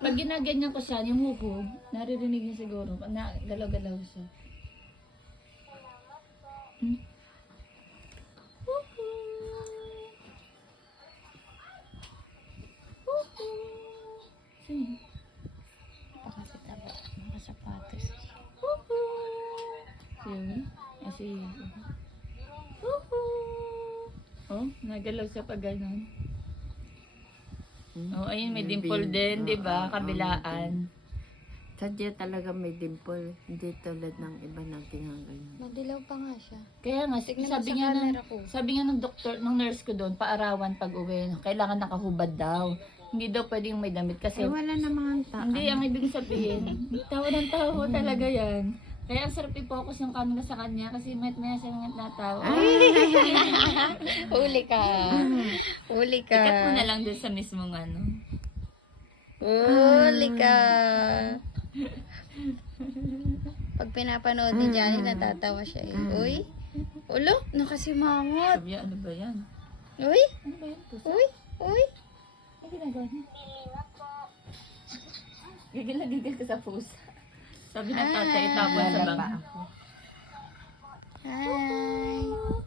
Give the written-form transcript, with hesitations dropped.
Pag ginaganyan ko siya, yung hukog, naririnig niya siguro. Na, galaw-galaw siya. Pakasitaba. Nakasapatos. Sige. Oh, nagalaw siya pag gano'n. Oh, ayun, may dimple din, di ba? Kabilaan. Sadya talaga may dimple. Hindi tulad ng iba nating hanggang. Madilaw pa nga siya. Kaya nga, Tignan mo sabi sa nga camera ko. ng doktor, ng nurse ko doon, paarawan pag uwi, kailangan nakahubad daw. Hindi daw pwedeng may damit kasi, Wala namang hindi, ang ibig sabihin, tawa ng tawa talaga yan. Kaya ang sarap i-focus yung camera sa kanya kasi may siya mga natawa. Huli ka. Huli ka. Ikat mo na lang doon sa mismong ano. Huli ka. Pag pinapanood ni Johnny, natatawa siya eh. Uy. Ulo, nakasimangot. Sabi niya, ano ba yan? Uy. Ano ba yan? Pusa? Uy. Uy. Ano ginagawa niya? Gigil na gigil ka sa pusa. Sabi ng tatay, tapon sa bangko. Hi.